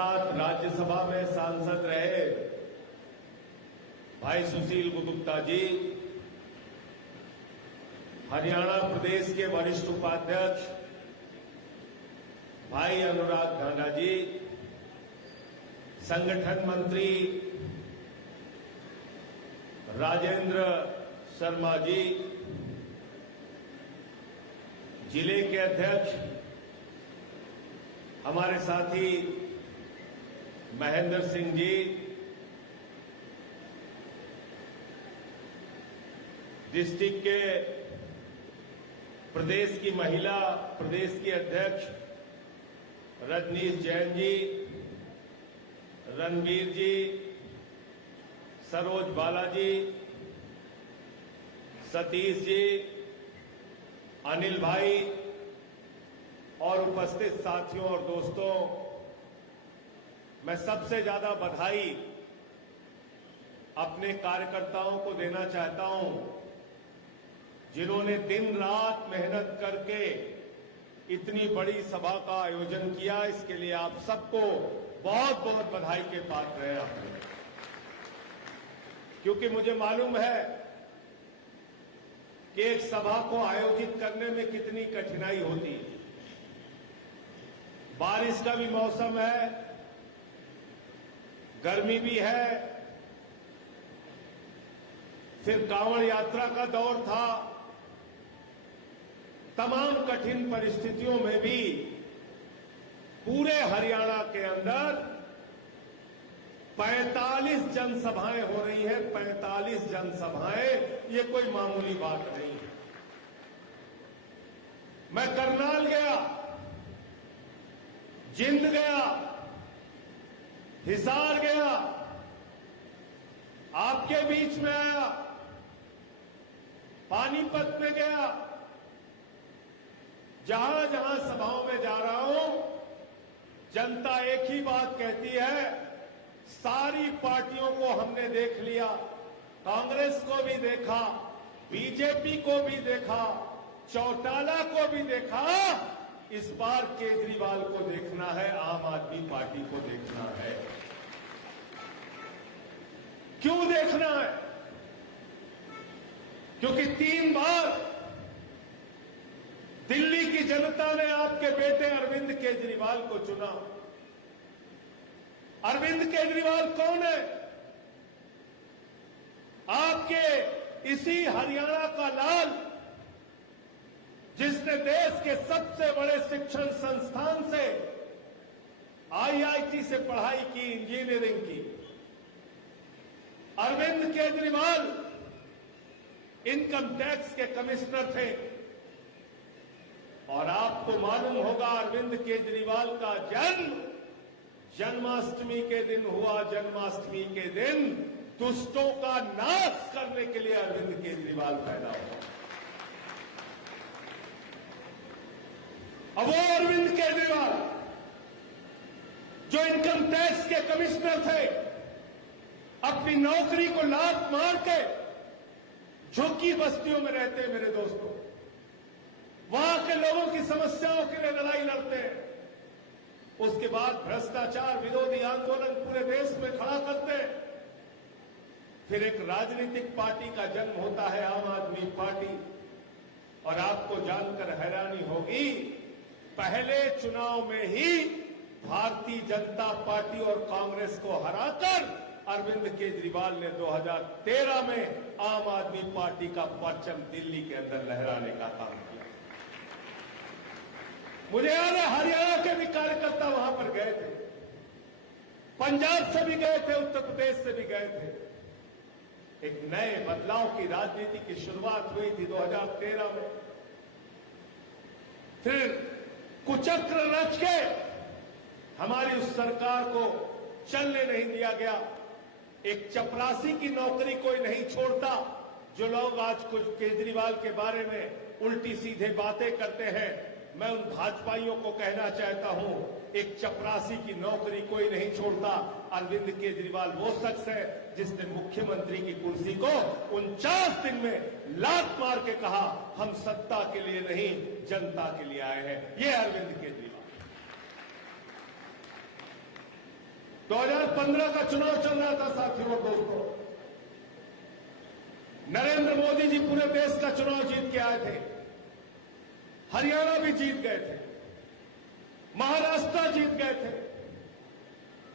साथ राज्यसभा में सांसद रहे भाई सुशील गुप्ता जी, हरियाणा प्रदेश के वरिष्ठ उपाध्यक्ष भाई अनुराग ढांडा जी, संगठन मंत्री राजेंद्र शर्मा जी, जिले के अध्यक्ष हमारे साथी महेंद्र सिंह जी, डिस्ट्रिक्ट के प्रदेश की महिला प्रदेश की अध्यक्ष रजनीश जैन जी, रणवीर जी, सरोज बालाजी, सतीश जी, अनिल भाई और उपस्थित साथियों और दोस्तों, मैं सबसे ज्यादा बधाई अपने कार्यकर्ताओं को देना चाहता हूं, जिन्होंने दिन रात मेहनत करके इतनी बड़ी सभा का आयोजन किया। इसके लिए आप सबको बहुत बहुत बधाई के पात्र हैं आप लोग, क्योंकि मुझे मालूम है कि एक सभा को आयोजित करने में कितनी कठिनाई होती है। बारिश का भी मौसम है, गर्मी भी है, फिर कांवड़ यात्रा का दौर था। तमाम कठिन परिस्थितियों में भी पूरे हरियाणा के अंदर 45 जनसभाएं हो रही हैं। 45 जनसभाएं, ये कोई मामूली बात नहीं है। मैं करनाल गया, जिंद गया, हिसार गया, आपके बीच में आया, पानीपत में गया। जहां जहां सभाओं में जा रहा हूं, जनता एक ही बात कहती है, सारी पार्टियों को हमने देख लिया, कांग्रेस को भी देखा, बीजेपी को भी देखा, चौटाला को भी देखा, इस बार केजरीवाल को देखना है, आम आदमी पार्टी को देखना है। क्यों देखना है? क्योंकि 3 बार दिल्ली की जनता ने आपके बेटे अरविंद केजरीवाल को चुना। अरविंद केजरीवाल कौन है? आपके इसी हरियाणा का लाल, जिसने देश के सबसे बड़े शिक्षण संस्थान से आईआईटी से पढ़ाई की, इंजीनियरिंग की। अरविंद केजरीवाल इनकम टैक्स के कमिश्नर थे। और आपको मालूम होगा, अरविंद केजरीवाल का जन्म जन्माष्टमी के दिन हुआ। जन्माष्टमी के दिन दुष्टों का नाश करने के लिए अरविंद केजरीवाल पैदा हुआ। अब वो अरविंद केजरीवाल जो इनकम टैक्स के कमिश्नर थे, अपनी नौकरी को लात मार के झुग्गी बस्तियों में रहते हैं मेरे दोस्तों, वहां के लोगों की समस्याओं के लिए लड़ाई लड़ते हैं। उसके बाद भ्रष्टाचार विरोधी आंदोलन पूरे देश में खड़ा करते हैं। फिर एक राजनीतिक पार्टी का जन्म होता है, आम आदमी पार्टी। और आपको जानकर हैरानी होगी, पहले चुनाव में ही भारतीय जनता पार्टी और कांग्रेस को हराकर अरविंद केजरीवाल ने 2013 में आम आदमी पार्टी का परचम दिल्ली के अंदर लहराने का काम किया। मुझे याद है, हरियाणा के भी कार्यकर्ता वहां पर गए थे, पंजाब से भी गए थे, उत्तर प्रदेश से भी गए थे। एक नए बदलाव की राजनीति की शुरुआत हुई थी 2013 में। फिर कुचक्र रच के हमारी उस सरकार को चलने नहीं दिया गया। एक चपरासी की नौकरी कोई नहीं छोड़ता। जो लोग आज कुछ केजरीवाल के बारे में उल्टी सीधे बातें करते हैं, मैं उन भाजपाइयों को कहना चाहता हूं, एक चपरासी की नौकरी कोई नहीं छोड़ता। अरविंद केजरीवाल वो शख्स है जिसने मुख्यमंत्री की कुर्सी को 49 दिन में लात मार के कहा, हम सत्ता के लिए नहीं जनता के लिए आए हैं। ये अरविंद केजरीवाल। 2015 का चुनाव चल रहा था साथियों और दोस्तों। नरेंद्र मोदी जी पूरे देश का चुनाव जीत के आए थे, हरियाणा भी जीत गए थे, महाराष्ट्र जीत गए थे,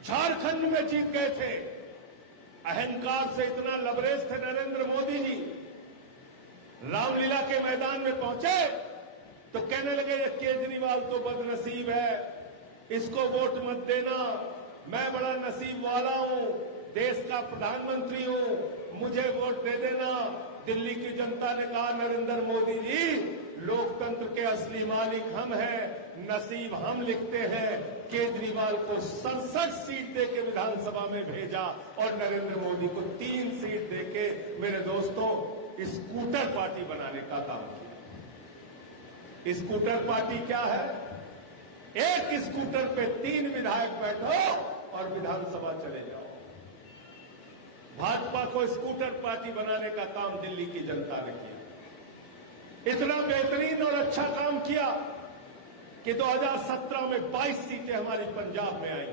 झारखंड में जीत गए थे। अहंकार से इतना लबरेज थे नरेंद्र मोदी जी, रामलीला के मैदान में पहुंचे तो कहने लगे ये केजरीवाल तो बदनसीब है, इसको वोट मत देना, मैं बड़ा नसीब वाला हूं, देश का प्रधानमंत्री हूं, मुझे वोट दे देना। दिल्ली की जनता ने कहा नरेंद्र मोदी जी, लोकतंत्र के असली मालिक हम हैं, नसीब हम लिखते हैं। केजरीवाल को 67 सीट देके विधानसभा में भेजा और नरेंद्र मोदी को 3 सीट देके मेरे दोस्तों स्कूटर पार्टी बनाने का काम किया। स्कूटर पार्टी क्या है? एक स्कूटर पे 3 विधायक बैठो और विधानसभा चले जाओ। भाजपा को स्कूटर पार्टी बनाने का काम दिल्ली की जनता ने किया। इतना बेहतरीन और अच्छा काम किया कि 2017 में 22 सीटें हमारी पंजाब में आई,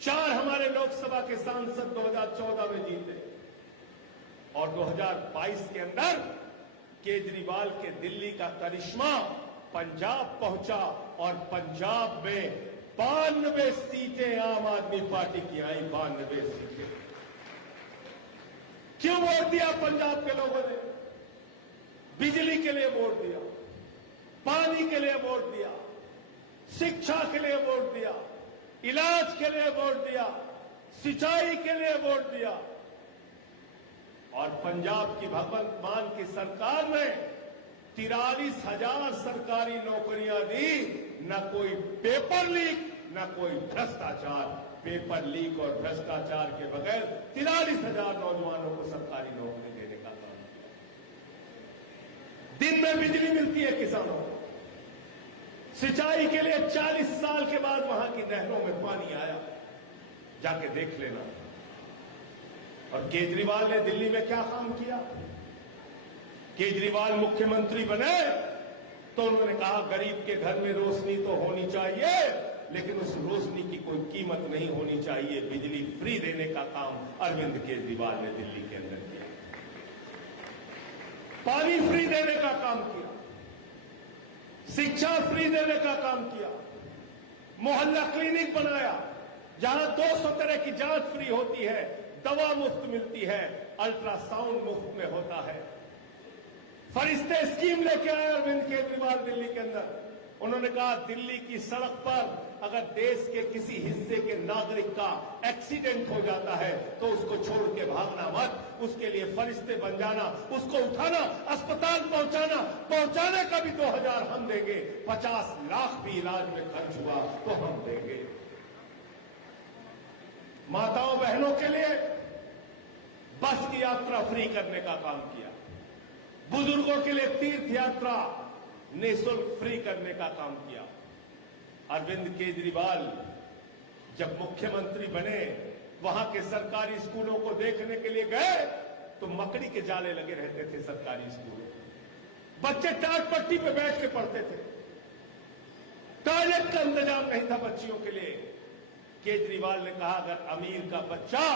4 हमारे लोकसभा के सांसद 2014 में जीते और 2022 के अंदर केजरीवाल के दिल्ली का करिश्मा पंजाब पहुंचा और पंजाब में 92 सीटें आम आदमी पार्टी की आई। 92 सीटें। क्यों वोट दिया पंजाब के लोगों ने? बिजली के लिए वोट दिया, पानी के लिए वोट दिया, शिक्षा के लिए वोट दिया, इलाज के लिए वोट दिया, सिंचाई के लिए वोट दिया। और पंजाब की भगवंत मान की सरकार ने 43,000 सरकारी नौकरियां दी। न कोई पेपर लीक, न कोई भ्रष्टाचार। पेपर लीक और भ्रष्टाचार के बगैर 43,000 नौजवानों को सरकारी नौकरी देने का काम किया। दिन में बिजली मिलती है किसानों को, सिंचाई के लिए 40 साल के बाद वहां की नहरों में पानी आया, जाके देख लेना। और केजरीवाल ने दिल्ली में क्या काम किया? केजरीवाल मुख्यमंत्री बने तो उन्होंने कहा गरीब के घर में रोशनी तो होनी चाहिए, लेकिन उस रोशनी की कोई कीमत नहीं होनी चाहिए। बिजली फ्री देने का काम अरविंद केजरीवाल ने दिल्ली के अंदर किया। पानी फ्री देने का काम किया, शिक्षा फ्री देने का काम किया, मोहल्ला क्लिनिक बनाया जहां 200 तरह की जांच फ्री होती है, दवा मुफ्त मिलती है, अल्ट्रासाउंड मुफ्त में होता है। फरिश्ते स्कीम लेके आए अरविंद केजरीवाल दिल्ली के अंदर। उन्होंने कहा दिल्ली की सड़क पर अगर देश के किसी हिस्से के नागरिक का एक्सीडेंट हो जाता है तो उसको छोड़ के भागना मत, उसके लिए फरिश्ते बन जाना, उसको उठाना, अस्पताल पहुंचाने का भी 2000 हम देंगे। 50 लाख भी इलाज में खर्च हुआ तो हम देंगे। माताओं बहनों के लिए बस की यात्रा फ्री करने का काम किया। बुजुर्गों के लिए तीर्थ यात्रा निःशुल्क फ्री करने का काम किया। अरविंद केजरीवाल जब मुख्यमंत्री बने, वहां के सरकारी स्कूलों को देखने के लिए गए तो मकड़ी के जाले लगे रहते थे सरकारी स्कूल। बच्चे टाट पट्टी पे बैठ के पढ़ते थे, टॉयलेट का इंतजाम नहीं था बच्चियों के लिए। केजरीवाल ने कहा अगर अमीर का बच्चा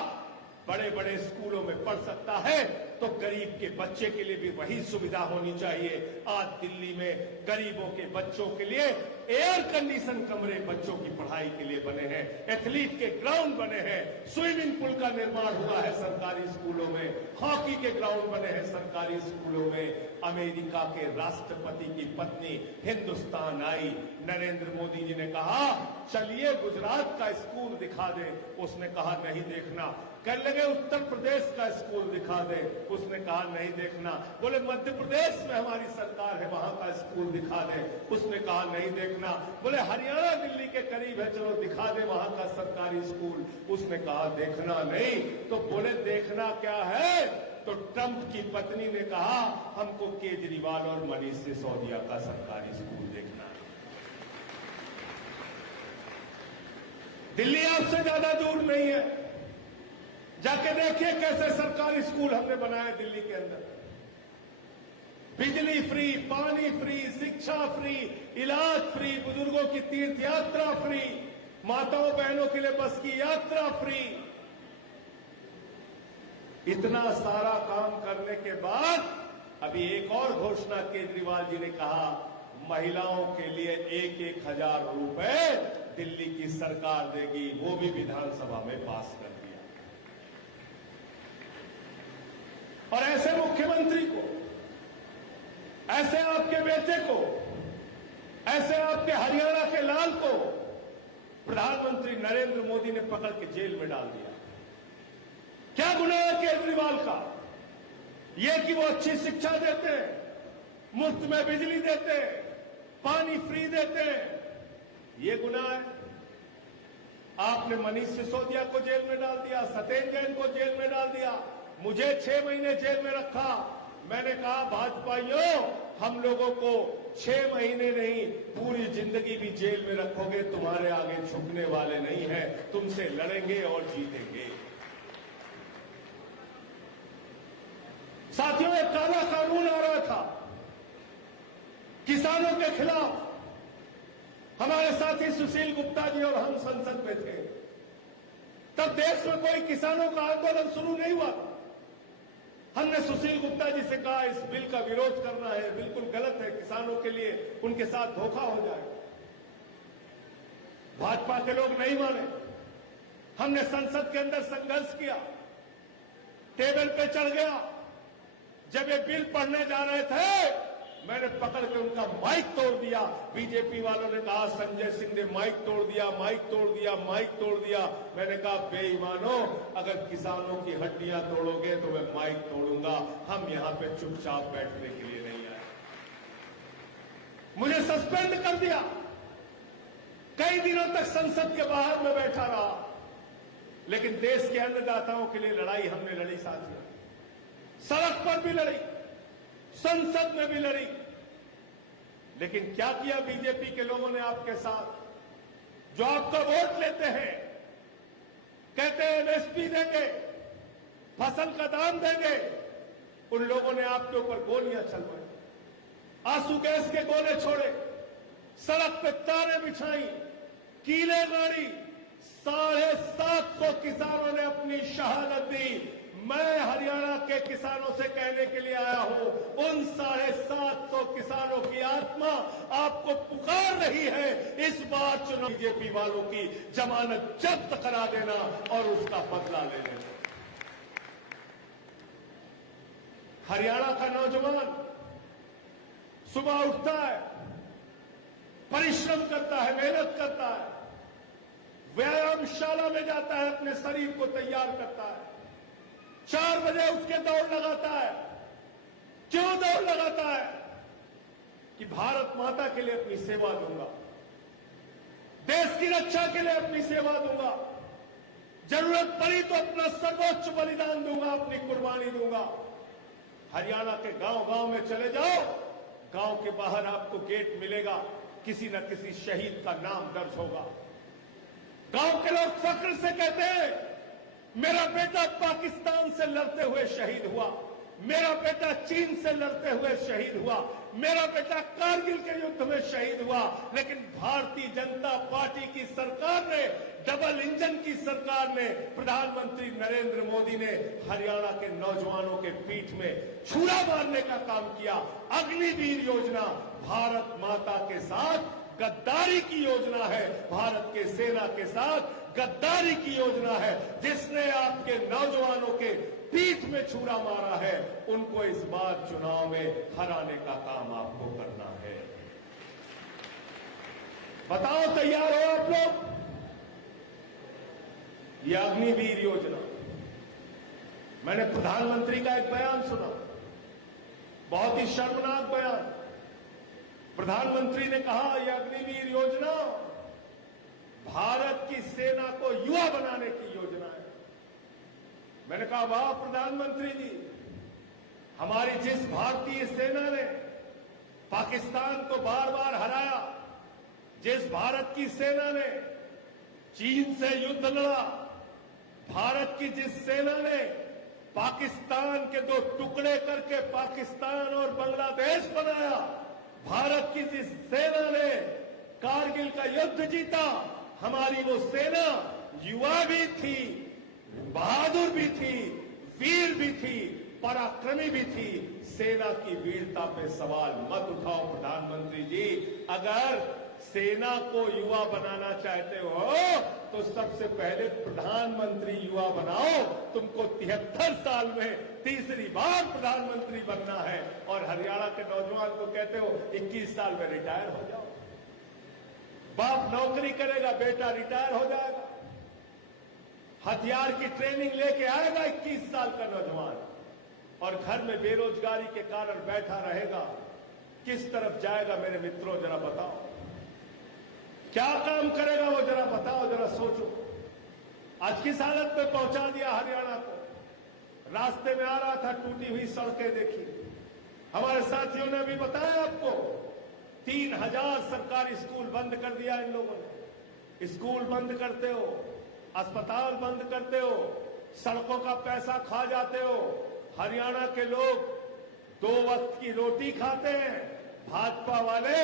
बड़े बड़े स्कूलों में पढ़ सकता है तो गरीब के बच्चे के लिए भी वही सुविधा होनी चाहिए। आज दिल्ली में गरीबों के बच्चों के लिए एयर कंडीशन कमरे बच्चों की पढ़ाई के लिए बने हैं, एथलीट के ग्राउंड बने हैं, स्विमिंग पूल का निर्माण हुआ है सरकारी स्कूलों में, हॉकी के ग्राउंड बने हैं सरकारी स्कूलों में। अमेरिका के राष्ट्रपति की पत्नी हिंदुस्तान आई, नरेंद्र मोदी जी ने कहा चलिए गुजरात का स्कूल दिखा दे, उसने कहा नहीं देखना। कहने लगे उत्तर प्रदेश का स्कूल दिखा दे, उसने कहा नहीं देखना। बोले मध्य प्रदेश में हमारी सरकार है, वहां का स्कूल दिखा दे, उसने कहा नहीं देखना। बोले हरियाणा दिल्ली के करीब है, चलो दिखा दे वहां का सरकारी स्कूल, उसने कहा देखना नहीं। तो बोले देखना क्या है? तो ट्रंप की पत्नी ने कहा हमको केजरीवाल और मनीष सिसोदिया का सरकारी स्कूल देखना है। दिल्ली आपसे ज्यादा दूर नहीं है, जाके देखिए कैसे सरकारी स्कूल हमने बनाए दिल्ली के अंदर। बिजली फ्री, पानी फ्री, शिक्षा फ्री, इलाज फ्री, बुजुर्गों की तीर्थ यात्रा फ्री, माताओं बहनों के लिए बस की यात्रा फ्री। इतना सारा काम करने के बाद अभी एक और घोषणा केजरीवाल जी ने कहा, महिलाओं के लिए 1,000 रुपए दिल्ली की सरकार देगी, वो भी विधानसभा में पास कर दिया। और ऐसे मुख्यमंत्री को, ऐसे आपके बेटे को, ऐसे आपके हरियाणा के लाल को प्रधानमंत्री नरेंद्र मोदी ने पकड़ के जेल में डाल दिया। क्या गुनाह है केजरीवाल का? यह कि वो अच्छी शिक्षा देते हैं, मुफ्त में बिजली देते हैं, पानी फ्री देते हैं, ये गुनाह है? आपने मनीष सिसोदिया को जेल में डाल दिया, सत्येंद्र जैन को जेल में डाल दिया, मुझे 6 महीने जेल में रखा। मैंने कहा भाजपाइयों, हम लोगों को 6 महीने नहीं पूरी जिंदगी भी जेल में रखोगे, तुम्हारे आगे झुकने वाले नहीं है, तुमसे लड़ेंगे और जीतेंगे। साथियों, एक काला कानून आ रहा था किसानों के खिलाफ। हमारे साथी सुशील गुप्ता जी और हम संसद में थे, तब देश में कोई किसानों का आंदोलन शुरू नहीं हुआ। हमने सुशील गुप्ता जी से कहा, इस बिल का विरोध करना है, बिल्कुल गलत है, किसानों के लिए उनके साथ धोखा हो जाए। भाजपा के लोग नहीं माने। हमने संसद के अंदर संघर्ष किया, टेबल पे चढ़ गया। जब ये बिल पढ़ने जा रहे थे, मैंने पकड़ के उनका माइक तोड़ दिया। बीजेपी वालों ने कहा संजय सिंह ने माइक तोड़ दिया, माइक तोड़ दिया, माइक तोड़ दिया। मैंने कहा बेईमानों, अगर किसानों की हड्डियां तोड़ोगे तो मैं माइक तोड़ूंगा। हम यहां पे चुपचाप बैठने के लिए नहीं आए। मुझे सस्पेंड कर दिया, कई दिनों तक संसद के बाहर में बैठा रहा, लेकिन देश के अन्नदाताओं के लिए लड़ाई हमने लड़ी साथियों। सड़क पर भी लड़ी, संसद में भी लड़ी। लेकिन क्या किया बीजेपी के लोगों ने आपके साथ? जो आपका वोट लेते हैं, कहते हैं एमएसपी देंगे, फसल का दाम देंगे, उन लोगों ने आपके ऊपर गोलियां चलवाई, आंसू गैस के गोले छोड़े, सड़क पे तारे बिछाई, कीले मारी। 750 किसानों ने अपनी शहादत दी। मैं हरियाणा के किसानों से कहने के लिए आया हूं, उन 750 किसानों की आत्मा आपको पुकार रही है। इस बार चुनाव बीजेपी वालों की जमानत जब्त करा देना और उसका बदला ले लेना। हरियाणा का नौजवान सुबह उठता है, परिश्रम करता है, मेहनत करता है, व्यायामशाला में जाता है, अपने शरीर को तैयार करता है, 4 बजे उठ के दौड़ लगाता है। क्यों दौड़ लगाता है? कि भारत माता के लिए अपनी सेवा दूंगा, देश की रक्षा के लिए अपनी सेवा दूंगा, जरूरत पड़ी तो अपना सर्वोच्च बलिदान दूंगा, अपनी कुर्बानी दूंगा। हरियाणा के गांव-गांव में चले जाओ, गांव के बाहर आपको गेट मिलेगा, किसी न किसी शहीद का नाम दर्ज होगा। गांव के लोग फक्र से कहते हैं, मेरा बेटा पाकिस्तान से लड़ते हुए शहीद हुआ, मेरा बेटा चीन से लड़ते हुए शहीद हुआ, मेरा बेटा कारगिल के युद्ध में शहीद हुआ। लेकिन भारतीय जनता पार्टी की सरकार ने, डबल इंजन की सरकार ने, प्रधानमंत्री नरेंद्र मोदी ने हरियाणा के नौजवानों के पीठ में छुरा मारने का काम किया। अग्निवीर योजना भारत माता के साथ गद्दारी की योजना है, भारत के सेना के साथ गद्दारी की योजना है। जिसने आपके नौजवानों के पीठ में छुरा मारा है, उनको इस बार चुनाव में हराने का काम आपको करना है। बताओ, तैयार हो आप लोग? यह अग्निवीर योजना, मैंने प्रधानमंत्री का एक बयान सुना, बहुत ही शर्मनाक बयान। प्रधानमंत्री ने कहा यह अग्निवीर योजना भारत की सेना को युवा बनाने की योजना है। मैंने कहा वाह प्रधानमंत्री जी, हमारी जिस भारतीय सेना ने पाकिस्तान को बार बार हराया, जिस भारत की सेना ने चीन से युद्ध लड़ा, भारत की जिस सेना ने पाकिस्तान के 2 टुकड़े करके पाकिस्तान और बांग्लादेश बनाया, भारत की जिस सेना ने कारगिल का युद्ध जीता, हमारी वो सेना युवा भी थी, बहादुर भी थी, वीर भी थी, पराक्रमी भी थी। सेना की वीरता पे सवाल मत उठाओ प्रधानमंत्री जी। अगर सेना को युवा बनाना चाहते हो तो सबसे पहले प्रधानमंत्री युवा बनाओ। तुमको 73 साल में तीसरी बार प्रधानमंत्री बनना है और हरियाणा के नौजवान को कहते हो 21 साल में रिटायर हो जाओ। बाप नौकरी करेगा, बेटा रिटायर हो जाएगा, हथियार की ट्रेनिंग लेके आएगा 21 साल का नौजवान, और घर में बेरोजगारी के कारण बैठा रहेगा। किस तरफ जाएगा मेरे मित्रों, जरा बताओ। क्या काम करेगा वो, जरा बताओ, जरा सोचो। आज किस हालत में पहुंचा दिया हरियाणा को। रास्ते में आ रहा था, टूटी हुई सड़कें देखी। हमारे साथियों ने भी बताया आपको, 3000 सरकारी स्कूल बंद कर दिया इन लोगों ने। स्कूल बंद करते हो, अस्पताल बंद करते हो, सड़कों का पैसा खा जाते हो। हरियाणा के लोग 2 वक्त की रोटी खाते हैं, भाजपा वाले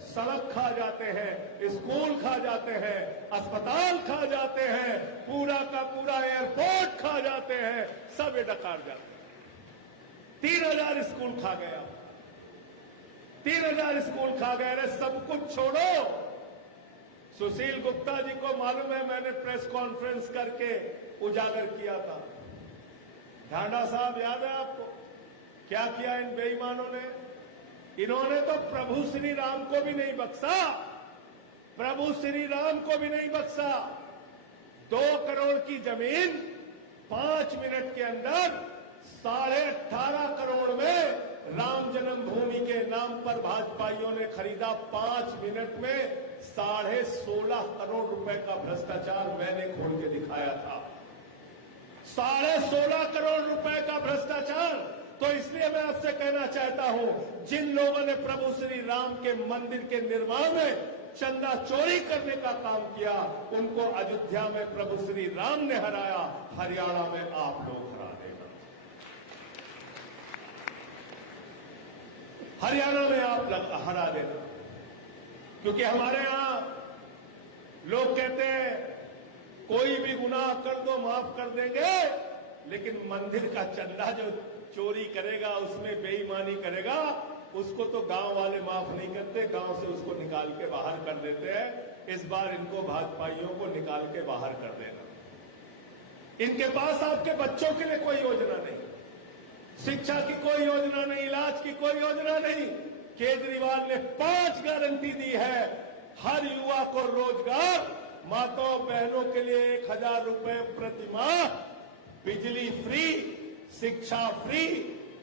सड़क खा जाते हैं, स्कूल खा जाते हैं, अस्पताल खा जाते हैं, पूरा का पूरा एयरपोर्ट खा जाते हैं, सब ये डकार जाते हैं। 3000 स्कूल खा गया, 3000 स्कूल खा गए। अरे सब कुछ छोड़ो। सुशील गुप्ता जी को मालूम है, मैंने प्रेस कॉन्फ्रेंस करके उजागर किया था। ढांडा साहब याद है आपको, क्या किया इन बेईमानों ने? इन्होंने तो प्रभु श्री राम को भी नहीं बख्शा, प्रभु श्री राम को भी नहीं बख्शा। 2 करोड़ की जमीन 5 मिनट के अंदर 18.5 करोड़ में राम जन्मभूमि के नाम पर भाजपाइयों ने खरीदा। 5 मिनट में 16.5 करोड़ रुपए का भ्रष्टाचार मैंने खोल के दिखाया था। 16.5 करोड़ रुपए का भ्रष्टाचार। तो इसलिए मैं आपसे कहना चाहता हूं, जिन लोगों ने प्रभु श्री राम के मंदिर के निर्माण में चंदा चोरी करने का काम किया, उनको अयोध्या में प्रभु श्री राम ने हराया, हरियाणा में आप लोग हरा देना। हरियाणा में आप हरा देना, क्योंकि हमारे यहां लोग कहते हैं कोई भी गुनाह कर दो माफ कर देंगे, लेकिन मंदिर का चंदा जो चोरी करेगा, उसमें बेईमानी करेगा, उसको तो गांव वाले माफ नहीं करते, गांव से उसको निकाल के बाहर कर देते हैं। इस बार इनको भाजपाइयों को निकाल के बाहर कर देना। इनके पास आपके बच्चों के लिए कोई योजना नहीं, शिक्षा की कोई योजना नहीं, इलाज की कोई योजना नहीं। केजरीवाल ने 5 गारंटी दी है। हर युवा को रोजगार, माताओं बहनों के लिए 1000 रुपए प्रति माह, बिजली फ्री, शिक्षा फ्री,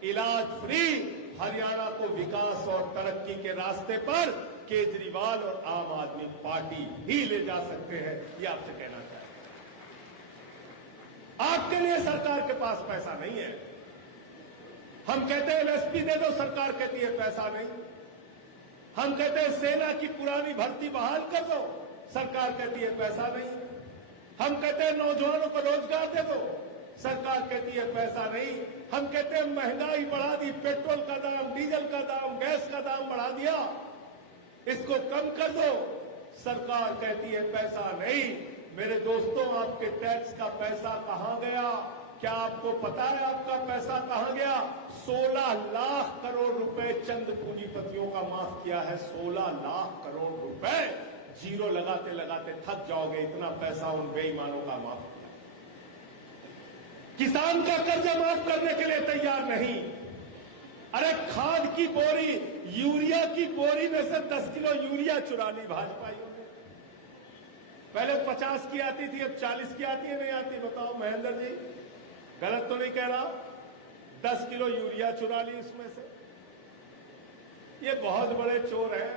इलाज फ्री। हरियाणा को विकास और तरक्की के रास्ते पर केजरीवाल और आम आदमी पार्टी ही ले जा सकते हैं, ये आपसे कहना चाहते हैं। आपके लिए सरकार के पास पैसा नहीं है। हम कहते हैं एमएसपी दे दो, सरकार कहती है पैसा नहीं। हम कहते हैं सेना की पुरानी भर्ती बहाल कर दो, सरकार कहती है पैसा नहीं। हम कहते हैं नौजवानों को रोजगार दे दो, सरकार कहती है पैसा नहीं। हम कहते हैं महंगाई बढ़ा दी, पेट्रोल का दाम, डीजल का दाम, गैस का दाम बढ़ा दिया, इसको कम कर दो, सरकार कहती है पैसा नहीं। मेरे दोस्तों, आपके टैक्स का पैसा कहां गया? क्या आपको पता है आपका पैसा कहां गया? 16 लाख करोड़ रुपए चंद पूंजीपतियों का माफ किया है। 16 लाख करोड़ रुपए। जीरो लगाते लगाते थक जाओगे, इतना पैसा उन बेईमानों का माफ किया। किसान का कर्जा माफ करने के लिए तैयार नहीं। अरे खाद की बोरी, यूरिया की बोरी में से 10 किलो यूरिया चुरा ली भाजपाइयों ने। पहले 50 की आती थी, अब 40 की आती है, नहीं आती? बताओ महेंद्र जी, गलत तो नहीं कह रहा? 10 किलो यूरिया चुरा ली उसमें से। ये बहुत बड़े चोर हैं।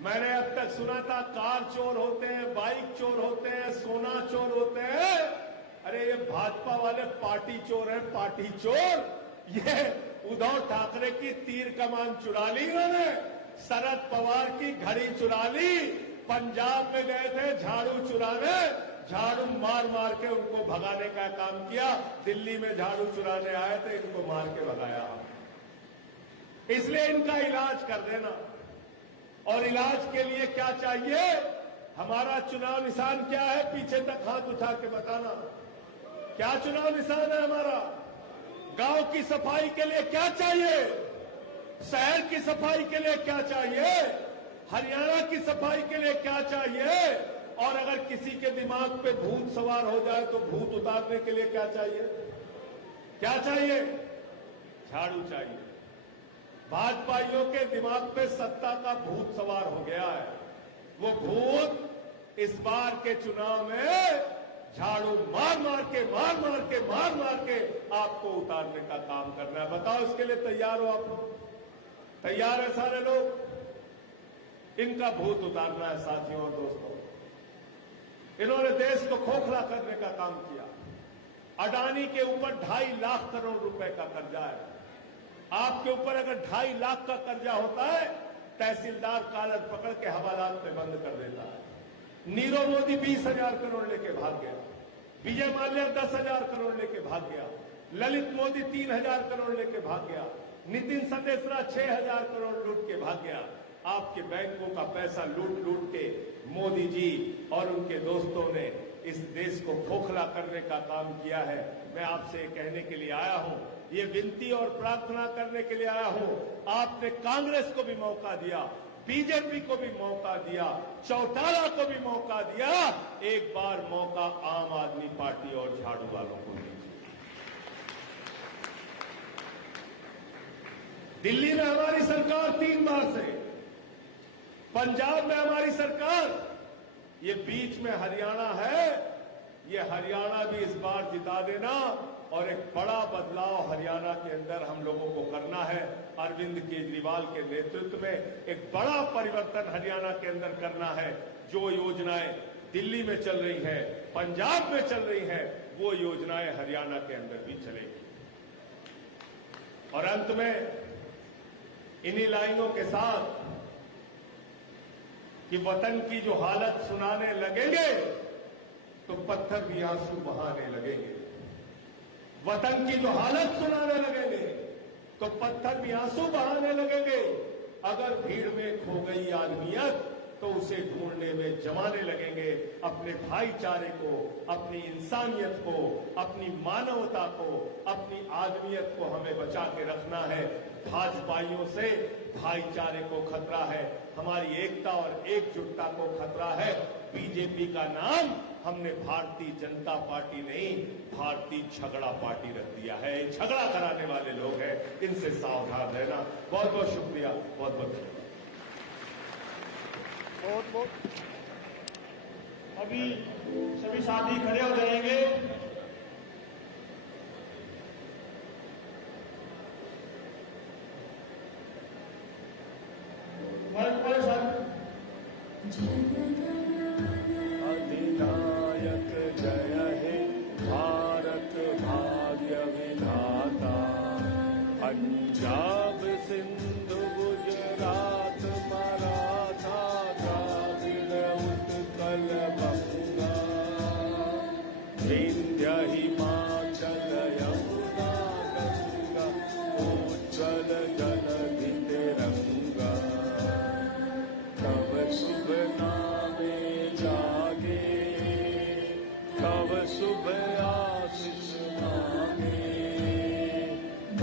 मैंने अब तक सुना था कार चोर होते हैं, बाइक चोर होते हैं, सोना चोर होते हैं। अरे ये भाजपा वाले पार्टी चोर हैं, पार्टी चोर। ये उद्धव ठाकरे की तीर कमान चुरा ली इन्होंने, शरद पवार की घड़ी चुरा ली, पंजाब में गए थे झाड़ू चुराने, झाड़ू मार मार के उनको भगाने का काम किया। दिल्ली में झाड़ू चुराने आए थे, इनको मार के भगाया। इसलिए इनका इलाज कर देना। और इलाज के लिए क्या चाहिए? हमारा चुनाव निशान क्या है? पीछे तक हाथ उठा के बताना, क्या चुनाव निशान है हमारा? गांव की सफाई के लिए क्या चाहिए? शहर की सफाई के लिए क्या चाहिए? हरियाणा की सफाई के लिए क्या चाहिए? और अगर किसी के दिमाग पे भूत सवार हो जाए तो भूत उतारने के लिए क्या चाहिए? क्या चाहिए? झाड़ू चाहिए। भाजपाइयों के दिमाग पे सत्ता का भूत सवार हो गया है। वो भूत इस बार के चुनाव में झाड़ू मार मार के आपको उतारने का काम करना है। बताओ, इसके लिए तैयार हो आप लोग? तैयार है सारे लोग? इनका भूत उतारना है साथियों और दोस्तों। इन्होंने देश को खोखला करने का काम किया। अडानी के ऊपर 2.5 लाख करोड़ रुपए का कर्जा है। आपके ऊपर अगर 2.5 लाख का कर्जा होता है, तहसीलदार कागज पकड़ के हवालात में बंद कर देता है। नीरव मोदी 20,000 करोड़ लेके भाग गया। विजय माल्या 10,000 करोड़ लेके भाग गया। ललित मोदी 3,000 करोड़ लेके भाग गया। नितिन संदेशरा 6,000 करोड़ लूट के भाग गया। आपके बैंकों का पैसा लूट लूट के मोदी जी और उनके दोस्तों ने इस देश को खोखला करने का काम किया है। मैं आपसे कहने के लिए आया हूं, ये विनती और प्रार्थना करने के लिए आया हूं। आपने कांग्रेस को भी मौका दिया, बीजेपी को भी मौका दिया, चौटाला को भी मौका दिया। एक बार मौका आम आदमी पार्टी और झाड़ू वालों को दीजिए। दिल्ली में हमारी सरकार 3 बार से, पंजाब में हमारी सरकार, ये बीच में हरियाणा है, ये हरियाणा भी इस बार जिता देना और एक बड़ा बदलाव हरियाणा के अंदर हम लोगों को करना है। अरविंद केजरीवाल के नेतृत्व में एक बड़ा परिवर्तन हरियाणा के अंदर करना है। जो योजनाएं दिल्ली में चल रही हैं, पंजाब में चल रही हैं, वो योजनाएं हरियाणा के अंदर भी चलेगी। और अंत में इन्हीं लाइनों के साथ कि वतन की जो हालत सुनाने लगेंगे तो पत्थर भी आंसू बहाने लगेंगे। वतन की जो हालत सुनाने लगेंगे तो पत्थर भी आंसू बहाने लगेंगे। अगर भीड़ में खो गई आदमियत तो उसे ढूंढने में जमाने लगेंगे। अपने भाईचारे को, अपनी इंसानियत को, अपनी मानवता को, अपनी आदमियत को हमें बचा के रखना है। भाजपाइयों से भाईचारे को खतरा है, हमारी एकता और एकजुटता को खतरा है। बीजेपी का नाम हमने भारतीय जनता पार्टी नहीं, भारतीय झगड़ा पार्टी रख दिया है। झगड़ा कराने वाले लोग हैं, इनसे सावधान रहना। बहुत बहुत शुक्रिया, बहुत बहुत धन्यवाद। अभी सभी साथी खड़े हो जाएंगे। अधिनायक जय हे भारत भाग्य विधाता, पंजाब सिंध गुजरात मराठा द्राविड़ उत्कल बंगा, विंध्य हिमाचल यमुना गंगा, उज्जवल जलधि तिरंगा। तब शुभ नामे जागे, तब शुभ आशीष मांगे,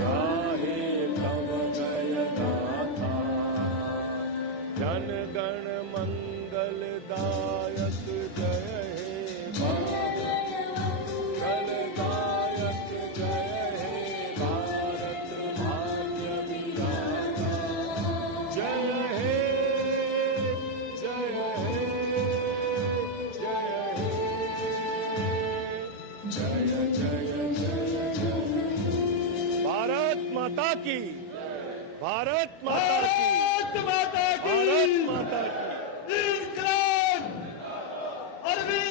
गाहे तब जय गाथा। जन गण मंगल दायक जय हे फलदायक जय हे भारत भाग्य विधाता। जय हे जय हे जय हे जय जय जय जय। भारत माता की, भारत माता की, भारत माता की, इंकलाब अरविंद